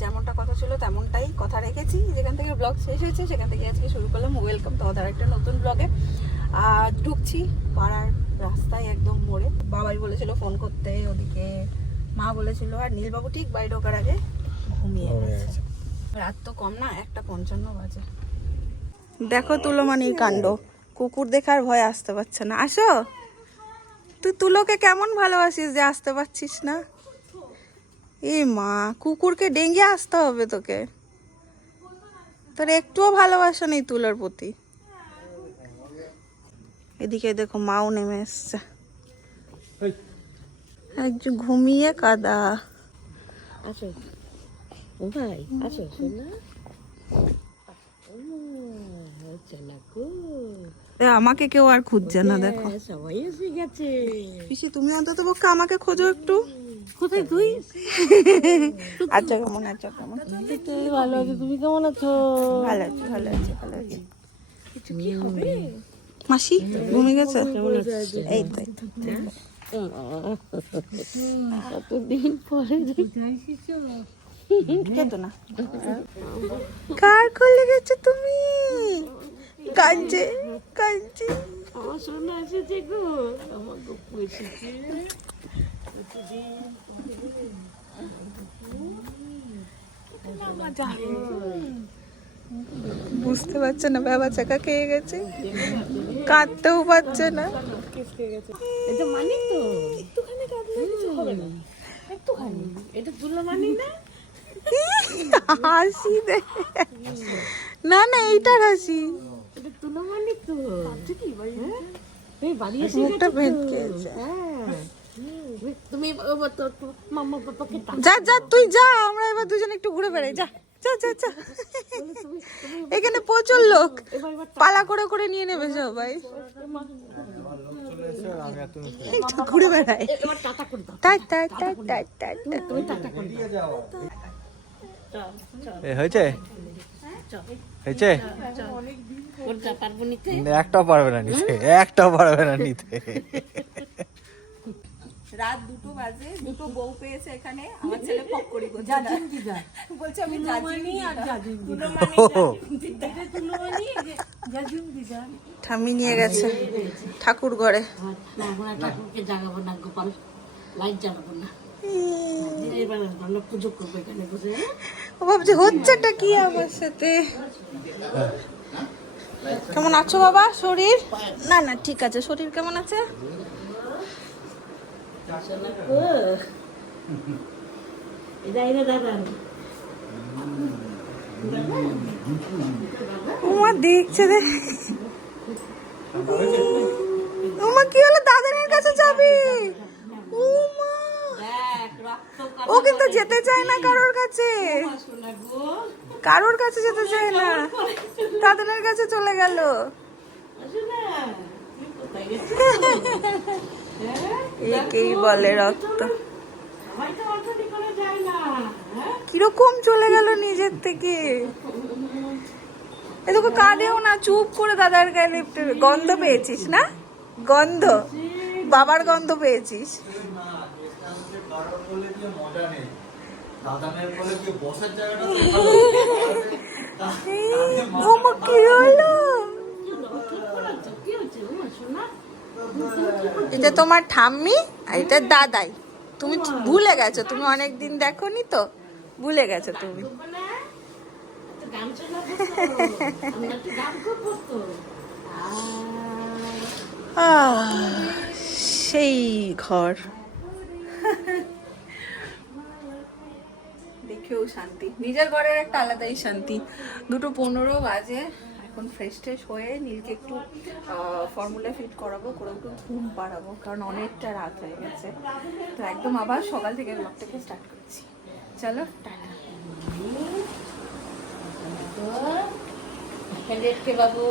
যেমনটা কথা ছিল তেমনটাই কথা রেখেছি। যেখান থেকে ব্লগ শেষ হয়েছে সেখান থেকে আজকে শুরু করলাম। ওয়েলকাম তোমাদের একটা নতুন ব্লগে। আর ঢুকছি পাড়ার রাস্তায় একদম মোড়ে। বাবাই বলেছিল ফোন করতে, ওদিকে মা বলেছিল, আর নীলবাবু ঠিক বাড়ি ঢোকার আগে ঘুমিয়ে গেছে। রাত তো কম না, 1:55 বাজে। দেখো তুলোমানির কাণ্ড, কুকুর দেখার ভয় আসতে পারছে না। আসো, তুই তুলোকে কেমন ভালোবাসিস যে আসতে পারছিস না। এ মা, কুকুরকে ডেঙ্গে আসতে হবে তোকে, তোর একটুও ভালোবাসা নেই তুলোর প্রতি। এদিকে দেখো মাও নেমে এসছে, একটু ঘুমিয়ে কাদা। আসো ও ভাই, আসো শোনা। আমাকে কেউ আর খুঁজছে না, দেখো সবাই এসে গেছে। পিসি তুমি অন্তত পক্ষে আমাকে খোঁজো একটু। কোথায় তুই? আচ্ছা কেমন আছো? কেমন ভালো আছি, তুমি কেমন আছো? ভালো আছি, ভালো আছি, ভালো আছি। কিছু কি হবে? মাসি ঘুমিয়ে গেছে? এই তো কতদিন পরে খেতো না। কার কোলে গেছো তুমি? কাঁদছে কাঁদছে। আমার সোনা এসেছে গো, আমার গপ্পু এসেছে। বুঝতে পারছে না, বাবা চাকা খেয়ে গেছে, কাঁদতেও পারছে না। এটা মানি তো, একটুখানি কাঁদলে কিছু হবে না, একটুখানি। এটা তুলো মানি না? হাসি দে না, না এইটার হাসি। এটা তুলো মানি তো। তুমি বাড়ি এসে মুখটা ভেটকে গেছে। তুমি মাম্মা পাপাকে যা যা তুই যা, আমরা এবার দুজন একটু ঘুরে বেড়াই। যা যা যা যা, এখানে প্রচুর লোক, পালা করে করে নিয়ে নেবে সবাই। একটু ঘুরে বেড়াই। টাটা করে দাও। টাই টাই টাই টাই টাই টাই। তুমি টাটা করে দাও। হয়েছে হয়েছে, কোনটা পারবো নিতে? একটাও পারবে না নিতে, একটাও পারবে না নিতে। রাত 2টো বাজে, 2টো বউ পেয়েছে এখানে। আমার ছেলে পকড়ি করছে, বলছে আমি জাজিনি আর ঠাম্মি নিয়ে গেছে ঠাকুর ঘরে। ঠাকুরকে জাগাবো না গোপাল, লাইট জ্বালাবো না, দিনের বেলা আমরা পুজো করবো এখানে বসে। ও ভাবছে হচ্ছেটা কি আমার সাথে। কেমন আছো বাবা? শরীর না না ঠিক আছে, শরীর কেমন আছে? উমা দেখছে রে, উমা কি হলো? দাদানের কাছে যাবি? উমা ও কিন্তু যেতে চায় না কারোর কাছে, কারোর কাছে যেতে চায় না, দাদানের কাছে চলে গেল। একেই বলে রক্ত। কিরকম চলে গেল নিজের থেকে। এদিকে কাঁদেও না, চুপ করে দাদার গায়ে লিপ্টে। গন্ধ পেয়েছিস না? গন্ধ, বাবার গন্ধ পেয়েছিস। কি হলো? এটা তোমার ঠাম্মি আর এটা দাদাই। তুমি ভুলে গেছো, তুমি অনেকদিন দেখোনি তো, ভুলে গেছো তুমি। সেই ঘর দেখেও শান্তি, নিজের ঘরের একটা আলাদাই শান্তি। 2:15 বাজে, এখন ফ্রেশ ট্রেশ হয়ে নীলকে একটু ফর্মুলা ফিট করাবো, করে একটু ঘুম পাড়াবো, কারণ অনেকটা রাত হয়ে গেছে। তো একদম আবার সকাল থেকে ব্লগটাকে স্টার্ট করছি। চলো টাটা। বাবু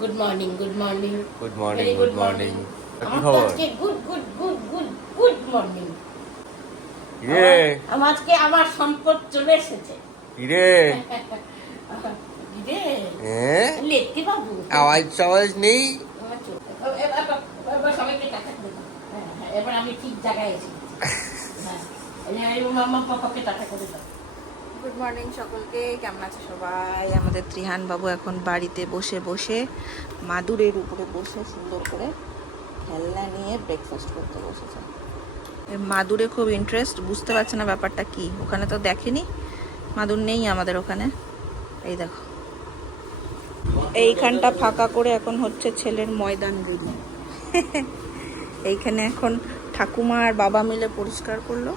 good morning, good morning, good morning, good morning. কি খবর? Good good good good good morning. রে আজকে আমার সম্পদ চলে এসেছে। রে রে হ্যাঁ, লেটকে বাবু আওয়াজ নেই। এবার সবাইকে টাকা করে দাও। এবার আমি ঠিক জায়গায় এসেছি। মাম্মা পাপাকে টাকা করে দাও। গুড মর্নিং সকলকে, কেমন আছে সবাই? আমাদের ত্রিহান বাবু এখন বাড়িতে বসে বসে মাদুরের উপরে বসে সুন্দর করে খেলনা নিয়ে ব্রেকফাস্ট করতে বসেছে। মাদুরে খুব ইন্টারেস্ট, বুঝতে পারছে না ব্যাপারটা কি। ওখানে তো দেখেনি, মাদুর নেই আমাদের ওখানে। এই দেখো, এইখানটা ফাঁকা করে এখন হচ্ছে ছেলের ময়দান রেডি। এইখানে এখন ঠাকুমা আর বাবা মিলে পরিষ্কার করলো।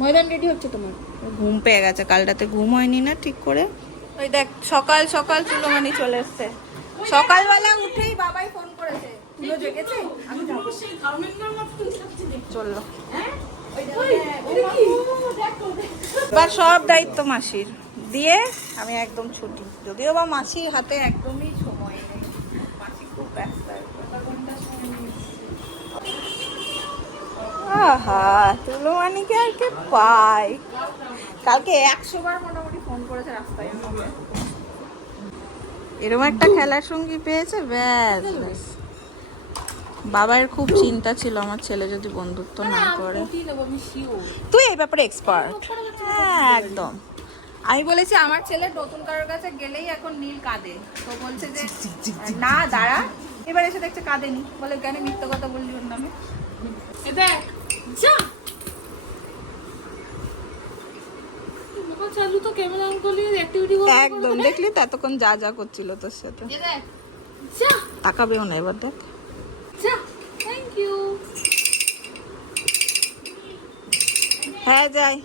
ময়দান রেডি হচ্ছে তোমার? ঘুম পেয়ে গেছে, কাল রাতে ঘুম হয়নি না ঠিক করে। ওই দেখ, সকাল সকাল চুলোমানি চলে এসছে। সকালবেলা উঠেই বাবাই ফোন করেছে, তুলো জেগেছে, আমি যাবো। চললো। এবার সব দায়িত্ব মাসির দিয়ে আমি একদম ছুটি। যদিও বা মাসির হাতে একদমই সময় নেই, মাসি খুব ব্যস্ত। আহা, তুলো মানিকে আর কে পাই। কালকে 100 বার মোটামুটি ফোন করেছে রাস্তায় আমাকে। এরকম একটা খেলার সঙ্গী পেয়েছে, ব্যাস ব্যাস। বাবার খুব চিন্তা ছিল আমার ছেলে যদি বন্ধুত্ব না করে। তুই এই ব্যাপারে এক্সপার্ট। হ্যাঁ একদম। আমি বলেছি আমার ছেলে নতুন কারোর কাছে গেলেই এখন নীল কাঁদে, তো বলছে যে না দাঁড়া। এবার এসে দেখছে কাঁদেনি, বলে কেন মিথ্যা কথা বললি ওর নামে। একদম দেখলি তো এতক্ষণ যা যা করছিল তোর সাথে। তাকাবেও না এবার, দেখ। হ্যাঁ যাই।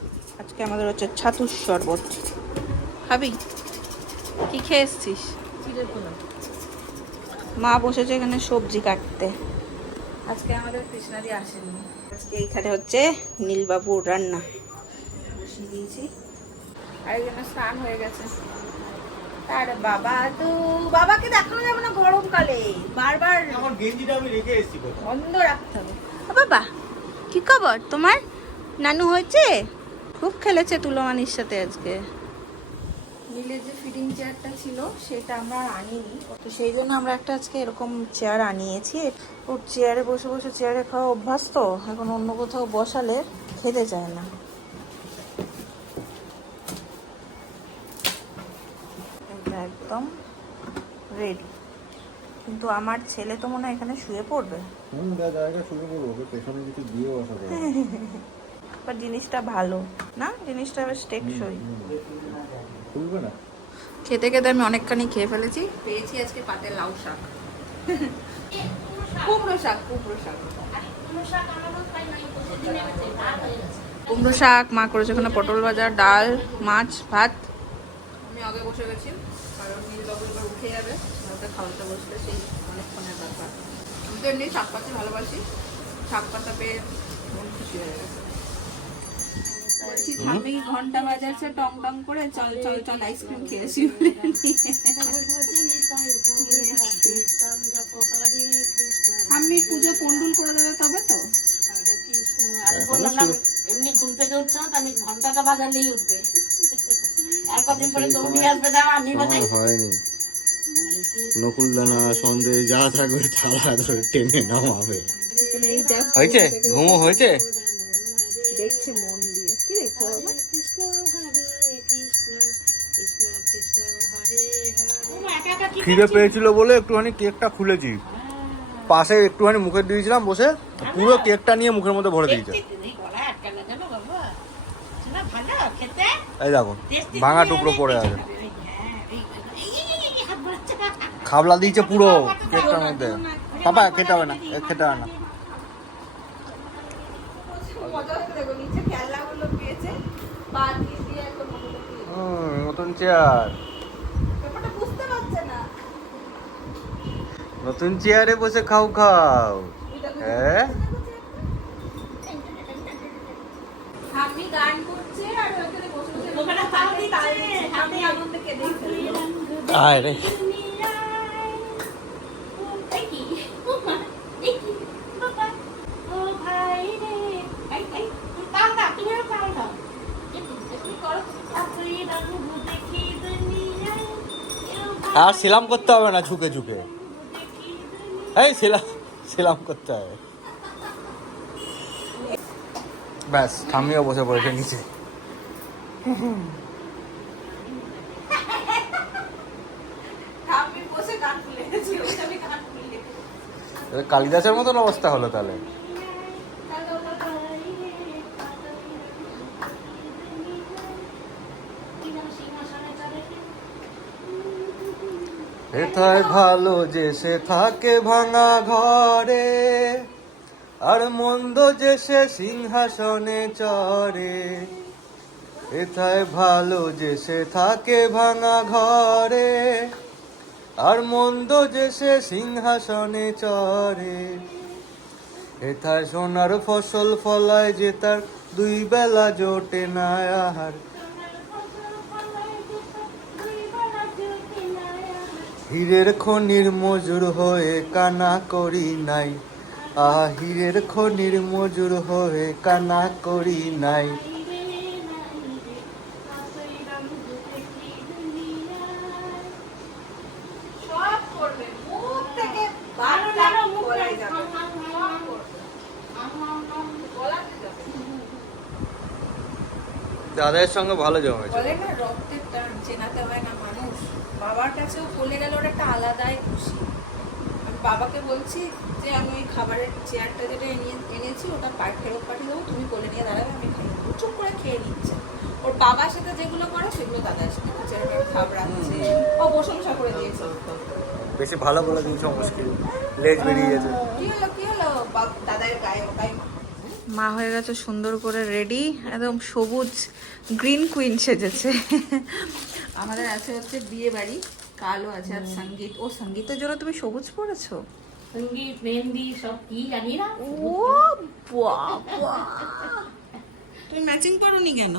আজকে আমাদের হচ্ছে ছাতুর শরবত। খাবি? কি খেয়ে এসছিস? মা বসেছে এখানে সবজি কাটতে। আজকে আমাদের কৃষ্ণাদি আসেনি। আজকে এইখানে হচ্ছে নীলবাবুর রান্না বসিয়ে দিয়েছি। আরেকজনের স্নান হয়ে গেছে। তার বাবা তো, বাবাকে দেখানো যাবে না গরমকালে, বারবার আমার গেঞ্জিটা আমি রেখে এসেছি বন্ধ রাখতে হবে। বাবা কি খবর তোমার? নানু হয়েছে? খুব খেলেছে তুলোমানির সাথে আজকে। নীলের যে ফিডিং চেয়ারটা ছিল সেটা আমরা আনিনি, তো সেই জন্য আমরা একটা আজকে এরকম চেয়ার আনিয়েছি। ওর চেয়ারে বসে বসে চেয়ারে খাওয়া অভ্যাস, তো এখন অন্য কোথাও বসালে খেতে চায় না। একদম রেডি। কিন্তু আমার ছেলে তো মনে হয় এখানে শুয়ে পড়বে। বাট জিনিসটা ভালো না, জিনিসটা বেশ টেকসই। খেতে খেতে আমি অনেকখানি খেয়ে ফেলেছি। পেয়েছি আজকে পাতে লাউ শাক, কুমড়ো শাক, কুমড়ো শাক, কুমড়ো শাক মা করেছে। ওখানে পটল ভাজা, ডাল, মাছ, ভাত। আমি আগে বসে গেছি কারণ নীলবাবু এবার উঠে যাবে, ওকে খাওয়াতে বসতে সেই অনেকক্ষণের ব্যাপার। আমি তো এমনি শাক পাতা ভালোবাসি, শাক পাতা পেয়ে মন খুশি হয়ে গেছে। আমি ঘন্টা বাজাচ্ছে টং টং করে, চল চল চল আইসক্রিম খেয়েছি। আমি পুজো কন্ডুল করে দেবে তবে তো। বললাম না এমনি ঘুম থেকে উঠছে না, আমি ঘন্টাটা বাজালেই উঠবে। আর কদিন পরে তুমি আসবে, দাও আমি বাজাই। হয়নি, নকুলদানা সন্দেশ যা থাকবে থালা ধরে টেনে নামাবে। হয়েছে? ঘুমো হয়েছে? দেখছে মন দিয়ে। কি দেখছে বাবা? খিদে পেয়েছিল বলে একটুখানি কেকটা খুলেছি, পাশে একটুখানি মুখে দিয়েছিলাম বসে, পুরো কেকটা নিয়ে মুখের মধ্যে ভরে দিয়েছে। এই দেখো ভাঙা টুকরো পড়ে আছে, খাবলা দিয়েছে পুরো কেকটার মধ্যে। পাপা খেতে হবে না, খেতে হবে না। নতুন চেয়ার, নতুন চেয়ারে বসে খাও খাও। হ্যাঁ আমি গান করছে আর ওখানে বসে বসে ওখানে তাল দিচ্ছে, আমি আনন্দে কেঁদেই ফেলবো। আয় রে, আর সেলাম করতে হবে না ঝুঁকে ঝুঁকে, এই সেলাম করতে হবে। ব্যাস ঠাম্মিও বসে পড়েছে নিচে। কান খুলে গেছি, ওই আমি কান খুলে গেছি। কালিদাসের মতন অবস্থা হলো তাহলে। এথায় ভালো যে সে থাকে ভাঙা ঘরে, আর মন্দ যে সে সিংহাসনে চড়ে। এথায় ভালো যে সে থাকে ভাঙা ঘরে, আর মন্দ যে সে সিংহাসনে চড়ে। এথায় সোনার ফসল ফলায় যে তার দুই বেলা জোটে না আহার। হীরের খনির মজুর হয়ে কানা করি নাই, হীরের খনির মজুর হয়ে কানা করি নাই। সব করবে, মুখ থেকে বারটা গলায় যাবে, গলাতে যাবে। দাদার সঙ্গে ভালো জমেছে। বলে না রক্তের টান চেনাতে হয় না মানুষ। বাবার কাছেও বলে গেল ওর একটা আলাদাই খুশি। আমি বাবাকে বলছি যে আমি ওই খাবারের চেয়ারটা যেটা এনেছি ওটা ফেরত পাঠিয়ে দেবো, তুমি কোলে নিয়ে দাঁড়াবে, আমি খাই দেবো। চুপ করে খেয়ে নিচ্ছে। ওর বাবার সাথে যেগুলো করে সেগুলো দাদার সাথে করছে। খাবড়াচ্ছে, ও প্রশংসা করে দিয়েছে। বেশি ভালো বলে দিয়েছ মুশকিল, লেজ বেরিয়ে গেছে। কি হলো দাদার গায়ে ওটাই মা হয়ে গেছে সুন্দর করে রেডি, একদম সবুজ গ্রিন কুইন সেজেছে। আমাদের আছে হচ্ছে বিয়ে বাড়ি, কালো আছে আর সঙ্গীত। ও সঙ্গীতের জন্য তুমি সবুজ পরেছো? সঙ্গীত মেহেন্দি সব কি জানি না। ও বাবা, তুমি ম্যাচিং করোনি কেন?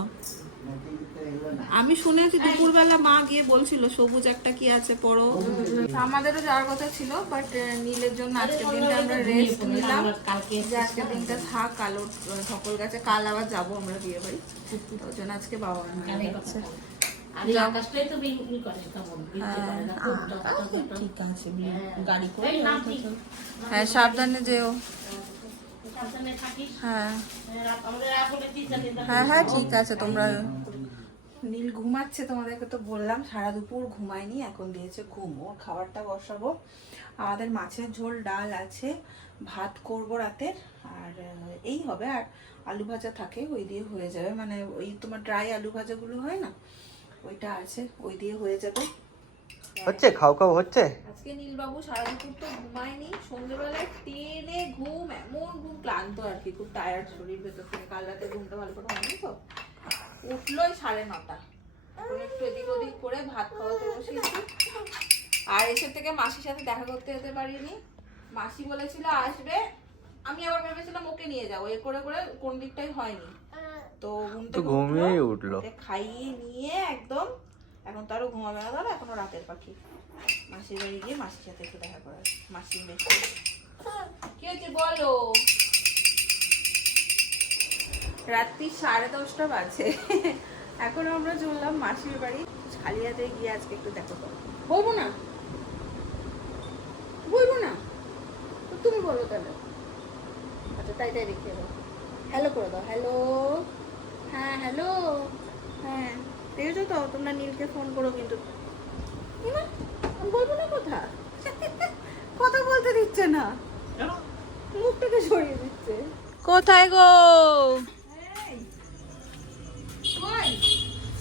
আমি শুনেছি দুপুরবেলা মা গিয়ে বলছিল সবুজ একটা কি আছে পরো। আমাদেরও যাওয়ার কথা ছিল, বাট নীলের জন্য আজকের দিনটা আমরা রেস্ট নিলাম, যে আজকের দিনটা থাক, কালো সকল গেছে, কাল আবার যাবো আমরা বিয়ে বাড়ি। ওই জন্য আজকে বাবা নিয়ে যাচ্ছে। আর এই আকাশটাই তো বিক্রি করে কেমন বিক্রি করে না খুব ঠিক আছে, গাড়ি করে এই নাম কি? হ্যাঁ সাবধানে যেও। সাবধানে থাকিস। হ্যাঁ আমাদের রাখলে দিতে হ্যাঁ হ্যাঁ ঠিক আছে। তোমরা নীল ঘুমাচ্ছে, তোমাদেরকে তো বললাম সারা দুপুর ঘুমায়নি, এখন দিয়েছে ঘুম। ওর খাবারটা বসাবো। আমাদের মাছের ঝোল ডাল আছে, ভাত করব রাতের, আর এই হবে। আর আলু ভাজা থাকে, ওই দিয়ে হয়ে যাবে। মানে ওই তোমার ড্রাই আলু ভাজাগুলো হয় না, ওইটা আছে, ওই দিয়ে হয়ে যাবে। হচ্ছে খাও খাও হচ্ছে। আজকে নীলবাবু সারা দুপুর তো ঘুমায়নি, সন্ধ্যেবেলায় টেনে ঘুম, এমন ঘুম, ক্লান্ত আর কি, খুব টায়ার্ড শরীর ভেতর থেকে। কাল রাতে ঘুমটা ভালো করে হয়নি তো, উঠলোই 9:30। এখন একটু এদিক ওদিক করে ভাত খাওয়াতে বসিয়েছি। আর এসে থেকে মাসির সাথে দেখা করতে যেতে পারিনি। মাসি বলেছিল আসবে, আমি আবার ভেবেছিলাম ওকে নিয়ে যাবো, এ করে করে কোন দিকটাই হয়নি। তো ঘুমিয়েই উঠলো, খাইয়ে নিয়ে একদম। এখন তো আরো ঘুমাবে না, দাদা এখনো রাতের পাখি। মাসির বাড়ি গিয়ে মাসির সাথে একটু দেখা করার। মাসির বেশি কি হচ্ছে বলো? রাত্রি 10:30 বাজে, এখন আমরা চললাম মাসির বাড়ি। খালি হাতে গিয়ে আজকে একটু দেখা করো। বলবো না, বলবো না, তুমি বলো তাহলে। আচ্ছা তাই রেখে দাও, হ্যালো করে দাও। হ্যালো, হ্যাঁ হ্যালো, হ্যাঁ দেখেছো তো, তোমরা নীলকে ফোন করো কিন্তু। আমি বলবো না কথা, কথা বলতে দিচ্ছে না, মুখটাকে সরিয়ে দিচ্ছে। কোথায় গো?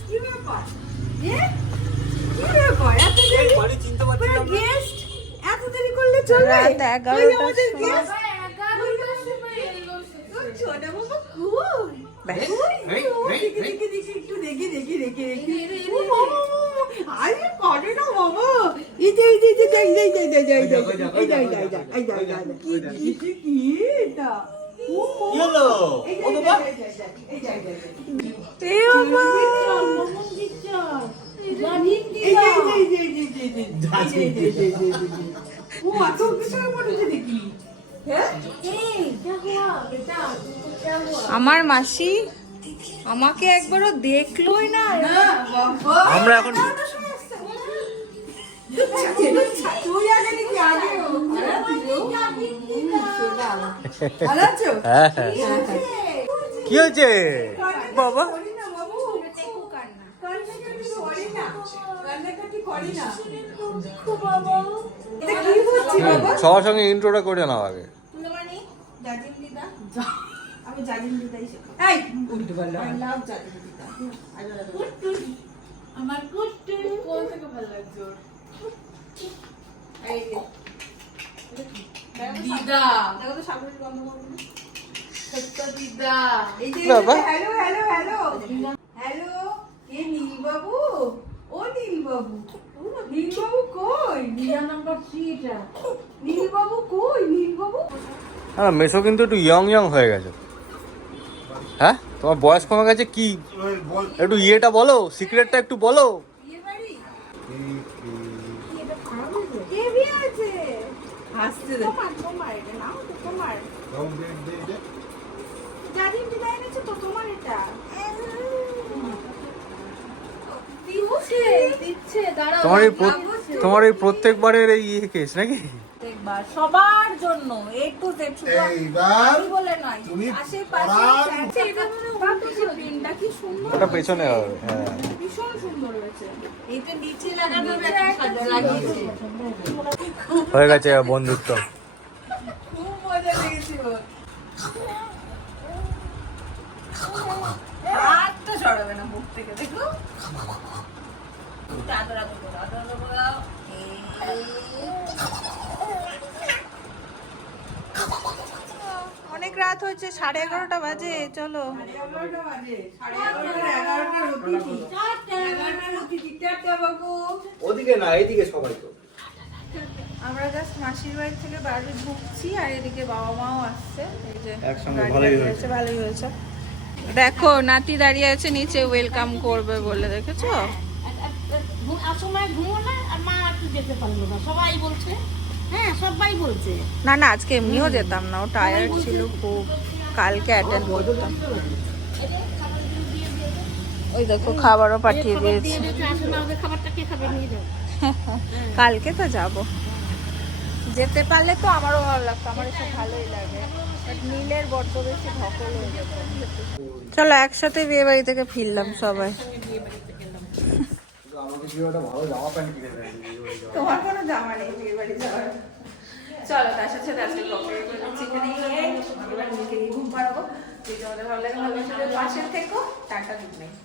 কি ব্যাপার? কি ব্যাপার? এত দেরি করলে চলবে? রাত 11টার আমার মাসি আমাকে একবারও দেখলোই না। আমরা এখন কি হয়েছে বাবা? না কান্নাকাটি করি না এটা কি হচ্ছে বাবা সবার সঙ্গে ইন্ট্রোটা করে নাও আগে। তুলমানি জাজিম দিদা আমি জাজিম দিদাই শেখাবো এই উল্টো বললো আই লাভ জাজিম দিদা আমার কুট্টু কোন থেকে ভালো লাগছে ওর? এই যে দিদা দেখো তো সাগরের গন্ধ করবে না সত্য দিদা এই যে বাবা। হ্যালো হ্যালো হ্যালো হ্যালো কে নীল বাবু ও নীল বাবু নীল বাবু কই দিদা নাম্বার 3 টা নীল বাবু কই নীল বাবু হ্যাঁ মেসো কিন্তু একটু ইয়ং হয়ে গেছে। হ্যাঁ তোমার বয়স কমে গেছে কি? একটু ইয়েটা বলো, সিক্রেটটা একটু বলো। বিয়ে বাড়ি কে বিয়ে আছে হাসতে দে তোমার এটা নাও তো তোমার জাজিম দিদা এনেছে তো তোমার এটা দিচ্ছে দাঁড়াও তোমার এই প্রত্যেকবারের এই ইয়ে কেস নাকি? একবার সবার জন্য A to Z শুধু এইবার আমি বলে নয় তুমি আশেপাশে পড়ার আছে এটা মনে হয় পিনটা কি সুন্দর ওটা পেছনে হবে, হ্যাঁ। ভীষণ সুন্দর হয়েছে এইটা নিচে লাগানো লাগিয়েছে হয়ে গেছে বন্ধুত্ব। খুব মজা লেগেছিল হাতটা সরাবে না মুখ থেকে দেখো আদর আদর করো আদর আদর করো অনেক রাত হয়েছে 11:30 বাজে চলো 11:30 বাজে 11:30 বাবু ওদিকে না এইদিকে সবাই তো। আমরা জাস্ট মাসির বাড়ি থেকে বাড়ি ঢুকছি আর এদিকে বাবা মাও আসছে এই যে একসঙ্গে গাড়ি ভালোই দাঁড়িয়ে আছে, ভালোই হয়েছে দেখো নাতি দাঁড়িয়ে আছে নিচে ওয়েলকাম করবে বলে দেখেছো সময় ঘুমো না আর মা একটু যেতে পারলো না সবাই বলছে হ্যাঁ সবাই বলছে না না আজকে এমনিও যেতাম না ও টায়ার্ড ছিল খুব কালকে অ্যাটেন্ড করতাম ওই দেখো খাবারও পাঠিয়ে দিয়েছে আসলে আমাদের খাবারটা কে খাবে নিয়ে যাও কালকে তো যাব যেতে পারলে তো আমারও ভালো লাগতো আমার এসব ভালোই লাগে বাট নীলের বড্ড বেশি ধকল হয়ে যেত চলো একসাথে বিয়ে বাড়ি থেকে ফিরলাম সবাই আমাকে কি ওটা ভালো জামা প্যান্ট কিনে দেয়। তোমার কোনো জামা নেই বিয়ে বাড়ি যাওয়ার চলো তার সাথে আজকে চিকেন এবার নিজেকে ঘুম পাড়াবো যদি তোমাদের ভালো লাগে ভালোবাসাদের পাশে থেকো টাটা গুড নাইট